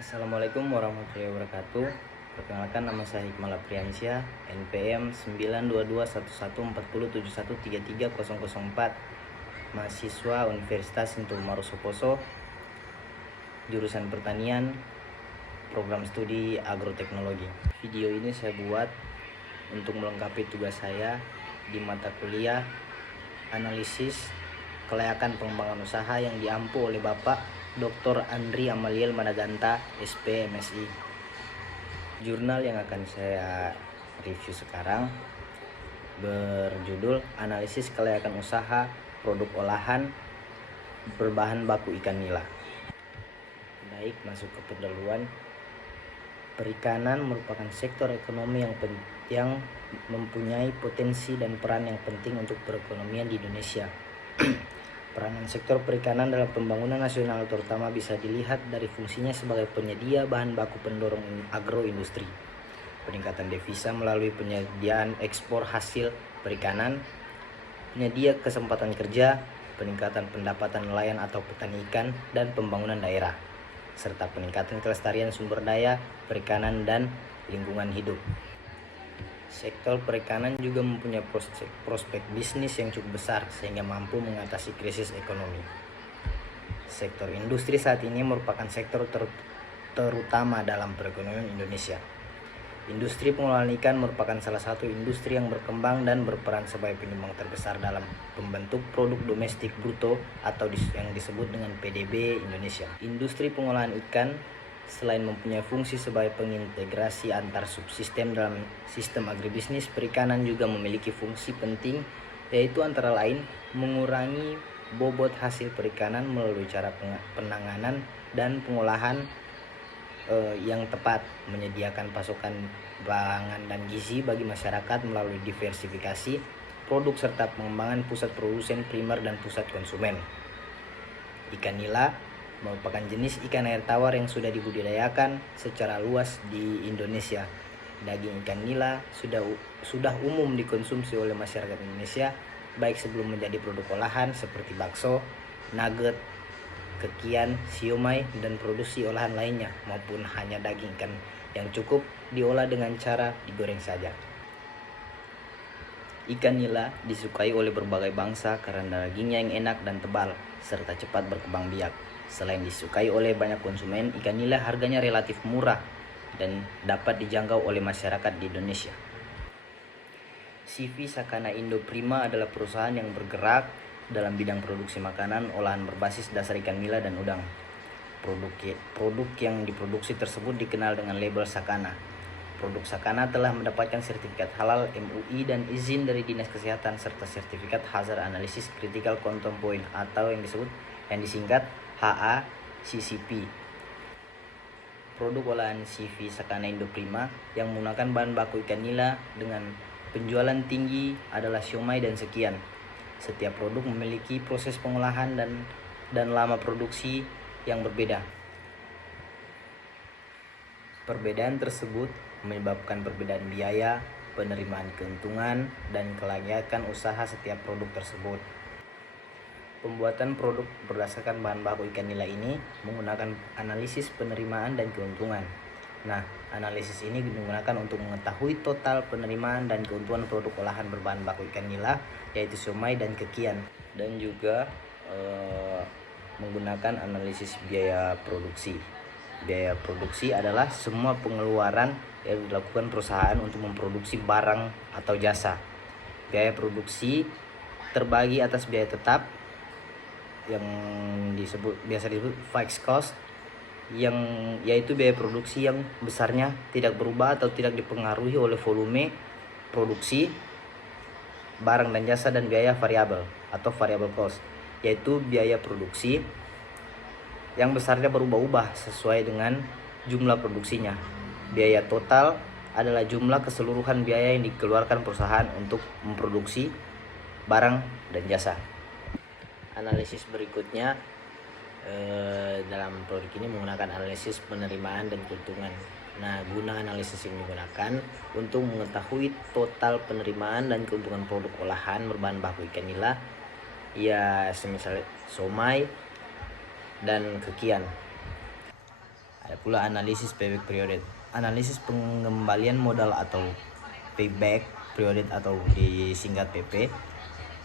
Assalamualaikum warahmatullahi wabarakatuh. Perkenalkan, nama saya Hikmal Apriansyah, NPM 922114071330004, mahasiswa Universitas Sintu Marosoposo, jurusan pertanian, program studi agroteknologi. Video ini saya buat untuk melengkapi tugas saya di mata kuliah analisis kelayakan pengembangan usaha yang diampu oleh Bapak Dr. Andri Amaliel Managanta, SP MSI. Jurnal yang akan saya review sekarang berjudul Analisis Kelayakan Usaha Produk Olahan Berbahan Baku Ikan Nila. Baik, masuk ke pendahuluan. Perikanan merupakan sektor ekonomi yang mempunyai potensi dan peran yang penting untuk perekonomian di Indonesia. Peranan sektor perikanan dalam pembangunan nasional terutama bisa dilihat dari fungsinya sebagai penyedia bahan baku pendorong agroindustri, peningkatan devisa melalui penyediaan ekspor hasil perikanan, penyedia kesempatan kerja, peningkatan pendapatan nelayan atau petani ikan, dan pembangunan daerah, serta peningkatan kelestarian sumber daya perikanan dan lingkungan hidup. Sektor perikanan juga mempunyai prospek bisnis yang cukup besar sehingga mampu mengatasi krisis ekonomi. Sektor industri saat ini merupakan sektor terutama dalam perekonomian Indonesia. Industri pengolahan ikan merupakan salah satu industri yang berkembang dan berperan sebagai penyumbang terbesar dalam pembentuk produk domestik bruto atau yang disebut dengan PDB Indonesia. Industri pengolahan ikan selain mempunyai fungsi sebagai pengintegrasi antar subsistem dalam sistem agribisnis, perikanan juga memiliki fungsi penting, yaitu antara lain mengurangi bobot hasil perikanan melalui cara penanganan dan pengolahan yang tepat, menyediakan pasokan pangan dan gizi bagi masyarakat melalui diversifikasi produk serta pengembangan pusat produsen primer dan pusat konsumen. Ikan nila merupakan jenis ikan air tawar yang sudah dibudidayakan secara luas di Indonesia. Daging ikan nila sudah umum dikonsumsi oleh masyarakat Indonesia, baik sebelum menjadi produk olahan seperti bakso, nugget, kekian, siomay, dan produksi olahan lainnya, maupun hanya daging ikan yang cukup diolah dengan cara digoreng saja. Ikan nila disukai oleh berbagai bangsa karena dagingnya yang enak dan tebal, serta cepat berkembang biak. Selain disukai oleh banyak konsumen, ikan nila harganya relatif murah dan dapat dijangkau oleh masyarakat di Indonesia. CV Sakana Indo Prima adalah perusahaan yang bergerak dalam bidang produksi makanan olahan berbasis dasar ikan nila dan udang. Produk yang diproduksi tersebut dikenal dengan label Sakana. Produk Sakana telah mendapatkan sertifikat halal MUI dan izin dari Dinas Kesehatan serta sertifikat Hazard Analysis Critical Control Point atau yang disingkat HACCP. Produk olahan CV Sakana Indo Prima yang menggunakan bahan baku ikan nila dengan penjualan tinggi adalah siomay dan sekian. Setiap produk memiliki proses pengolahan dan lama produksi yang berbeda. Perbedaan tersebut menyebabkan perbedaan biaya, penerimaan keuntungan, dan kelayakan usaha setiap produk tersebut. Pembuatan produk berdasarkan bahan baku ikan nila ini menggunakan analisis penerimaan dan keuntungan. Nah, analisis ini digunakan untuk mengetahui total penerimaan dan keuntungan produk olahan berbahan baku ikan nila, yaitu siomay dan kekian, dan juga menggunakan analisis biaya produksi. Biaya produksi adalah semua pengeluaran yang dilakukan perusahaan untuk memproduksi barang atau jasa. Biaya produksi terbagi atas biaya tetap yang biasa disebut fixed cost, yang yaitu biaya produksi yang besarnya tidak berubah atau tidak dipengaruhi oleh volume produksi barang dan jasa, dan biaya variabel atau variable cost, yaitu biaya produksi yang besarnya berubah-ubah sesuai dengan jumlah produksinya. Biaya total adalah jumlah keseluruhan biaya yang dikeluarkan perusahaan untuk memproduksi barang dan jasa. Analisis berikutnya dalam produk ini menggunakan analisis penerimaan dan keuntungan. Nah, guna analisis ini digunakan untuk mengetahui total penerimaan dan keuntungan produk olahan berbahan baku ikan nila, ya semisal somay dan kekian. Ada pula analisis payback period. Analisis pengembalian modal atau payback period atau disingkat PP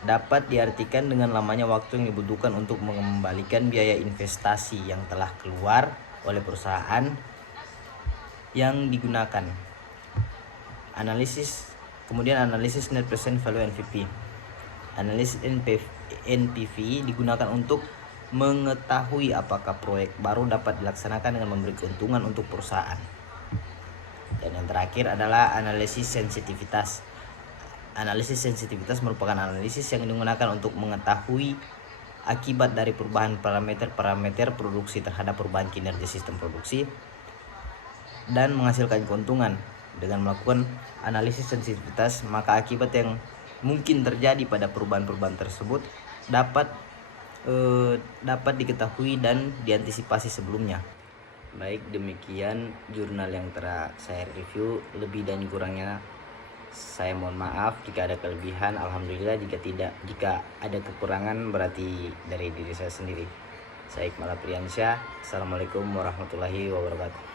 dapat diartikan dengan lamanya waktu yang dibutuhkan untuk mengembalikan biaya investasi yang telah keluar oleh perusahaan yang digunakan. Kemudian analisis net present value NPV. Analisis NPV digunakan untuk mengetahui apakah proyek baru dapat dilaksanakan dengan memberi keuntungan untuk perusahaan. Dan yang terakhir adalah analisis sensitivitas. Analisis sensitivitas merupakan analisis yang digunakan untuk mengetahui akibat dari perubahan parameter produksi terhadap perubahan kinerja sistem produksi dan menghasilkan keuntungan. Dengan melakukan analisis sensitivitas, maka akibat yang mungkin terjadi pada perubahan-perubahan tersebut dapat diketahui dan diantisipasi sebelumnya. Baik, demikian jurnal yang telah saya review. Lebih dan kurangnya saya mohon maaf. Jika ada kelebihan, alhamdulillah. Jika ada kekurangan, berarti dari diri saya sendiri. Saya Iqmal Apriansyah. Assalamualaikum warahmatullahi wabarakatuh.